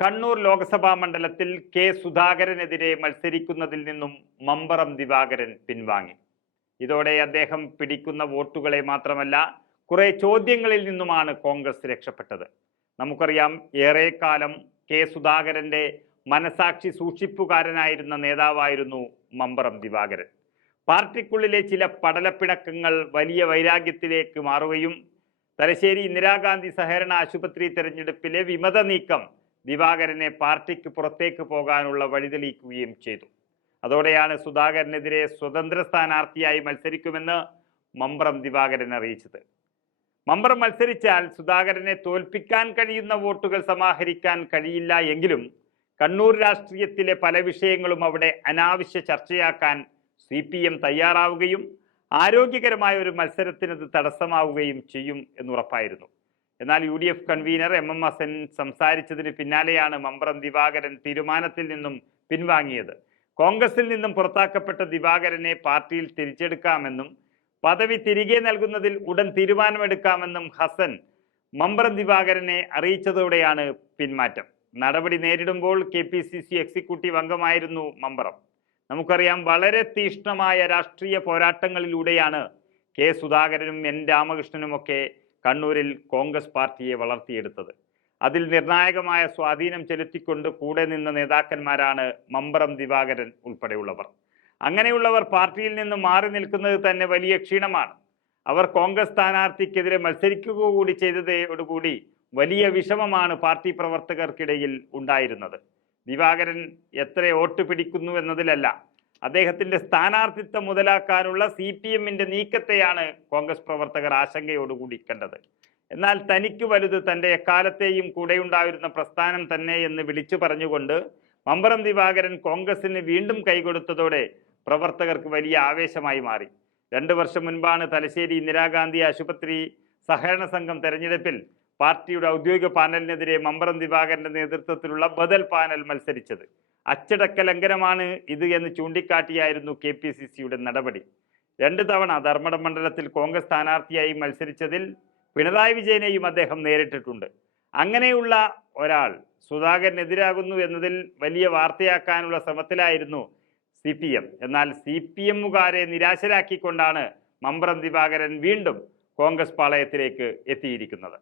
കണ്ണൂർ ലോക്സഭാ മണ്ഡലത്തിൽ കെ സുധാകരനെതിരെ മത്സരിക്കുന്നതിൽ നിന്നും മമ്പറം ദിവാകരൻ പിൻവാങ്ങി. ഇതോടെ അദ്ദേഹം പിടിക്കുന്ന വോട്ടുകളെ മാത്രമല്ല കുറെ ചോദ്യങ്ങളിൽ നിന്നുമാണ് കോൺഗ്രസ് രക്ഷപ്പെട്ടത്. നമുക്കറിയാം, ഏറെക്കാലം കെ സുധാകരന്റെ മനസാക്ഷി സൂക്ഷിപ്പുകാരനായിരുന്ന നേതാവായിരുന്നു മമ്പറം ദിവാകരൻ. പാർട്ടിക്കുള്ളിലെ ചില പടലപ്പിണക്കങ്ങൾ വലിയ വൈരാഗ്യത്തിലേക്ക് മാറുകയും തലശ്ശേരി ഇന്ദിരാഗാന്ധി സഹകരണ ആശുപത്രി തെരഞ്ഞെടുപ്പിലെ വിമത നീക്കം ദിവാകരനെ പാർട്ടിക്ക് പുറത്തേക്ക് പോകാനുള്ള വഴിതെളിയിക്കുകയും ചെയ്തു. അതോടെയാണ് സുധാകരനെതിരെ സ്വതന്ത്ര സ്ഥാനാർത്ഥിയായി മത്സരിക്കുമെന്ന് മമ്പറം ദിവാകരൻ അറിയിച്ചത്. മമ്പറം മത്സരിച്ചാൽ സുധാകരനെ തോൽപ്പിക്കാൻ കഴിയുന്ന വോട്ടുകൾ സമാഹരിക്കാൻ കഴിയില്ല എങ്കിലും കണ്ണൂർ രാഷ്ട്രീയത്തിലെ പല വിഷയങ്ങളും അവിടെ അനാവശ്യ ചർച്ചയാക്കാൻ CPM തയ്യാറാവുകയും ആരോഗ്യകരമായ ഒരു മത്സരത്തിനത് തടസ്സമാവുകയും ചെയ്യും എന്നുറപ്പായിരുന്നു. എന്നാൽ UDF കൺവീനർ MM ഹസൻ സംസാരിച്ചതിന് പിന്നാലെയാണ് മമ്പറം ദിവാകരൻ തീരുമാനത്തിൽ നിന്നും പിൻവാങ്ങിയത്. കോൺഗ്രസിൽ നിന്നും പുറത്താക്കപ്പെട്ട ദിവാകരനെ പാർട്ടിയിൽ തിരിച്ചെടുക്കാമെന്നും പദവി തിരികെ നൽകുന്നതിൽ ഉടൻ തീരുമാനമെടുക്കാമെന്നും ഹസൻ മമ്പറം ദിവാകരനെ അറിയിച്ചതോടെയാണ് പിന്മാറ്റം. നടപടി നേരിടുമ്പോൾ KPCC എക്സിക്യൂട്ടീവ് അംഗമായിരുന്നു മമ്പറം. നമുക്കറിയാം, വളരെ തീക്ഷ്ണമായ രാഷ്ട്രീയ പോരാട്ടങ്ങളിലൂടെയാണ് കെ സുധാകരനും N രാമകൃഷ്ണനുമൊക്കെ കണ്ണൂരിൽ കോൺഗ്രസ് പാർട്ടിയെ വളർത്തിയെടുത്തത്. അതിൽ നിർണായകമായ സ്വാധീനം ചെലുത്തിക്കൊണ്ട് കൂടെ നിന്ന നേതാക്കന്മാരാണ് മമ്പറം ദിവാകരൻ ഉൾപ്പെടെയുള്ളവർ. അങ്ങനെയുള്ളവർ പാർട്ടിയിൽ നിന്ന് മാറി നിൽക്കുന്നത് തന്നെ വലിയ ക്ഷീണമാണ്. അവർ കോൺഗ്രസ് സ്ഥാനാർത്ഥിക്കെതിരെ മത്സരിക്കുക കൂടി ചെയ്തതോടുകൂടി വലിയ വിഷമമാണ് പാർട്ടി പ്രവർത്തകർക്കിടയിൽ ഉണ്ടായിരുന്നത്. ദിവാകരൻ എത്ര വോട്ട് പിടിക്കുന്നു എന്നതിലല്ല, അദ്ദേഹത്തിന്റെ സ്ഥാനാർത്ഥിത്വം മുതലാക്കാനുള്ള CPMന്റെ നീക്കത്തെയാണ് കോൺഗ്രസ് പ്രവർത്തകർ ആശങ്കയോടുകൂടി കണ്ടത്. എന്നാൽ തനിക്ക് വലുത് തന്റെ എക്കാലത്തെയും കൂടെയുണ്ടായിരുന്ന പ്രസ്ഥാനം തന്നെ എന്ന് വിളിച്ചു പറഞ്ഞുകൊണ്ട് മമ്പറം ദിവാകരൻ കോൺഗ്രസിന് വീണ്ടും കൈകൊടുത്തതോടെ പ്രവർത്തകർക്ക് വലിയ ആവേശമായി മാറി. 2 വർഷം മുൻപാണ് തലശ്ശേരി ഇന്ദിരാഗാന്ധി ആശുപത്രി സഹകരണ സംഘം തെരഞ്ഞെടുപ്പിൽ പാർട്ടിയുടെ ഔദ്യോഗിക പാനലിനെതിരെ മമ്പറം ദിവാകരന്റെ നേതൃത്വത്തിലുള്ള ബദൽ പാനൽ മത്സരിച്ചത്. അച്ചടക്ക ലംഘനമാണ് ഇത് എന്ന് ചൂണ്ടിക്കാട്ടിയായിരുന്നു KPCCയുടെ നടപടി. 2 തവണ ധർമ്മടം മണ്ഡലത്തിൽ കോൺഗ്രസ് സ്ഥാനാർത്ഥിയായി മത്സരിച്ചതിൽ പിണറായി വിജയനെയും അദ്ദേഹം നേരിട്ടിട്ടുണ്ട്. അങ്ങനെയുള്ള ഒരാൾ സുധാകരനെതിരാകുന്നു എന്നതിൽ വലിയ വാർത്തയാക്കാനുള്ള ശ്രമത്തിലായിരുന്നു CPM. എന്നാൽ CPMകാരെ നിരാശരാക്കിക്കൊണ്ടാണ് മമ്പറം ദിവാകരൻ വീണ്ടും കോൺഗ്രസ് പാളയത്തിലേക്ക് എത്തിയിരിക്കുന്നത്.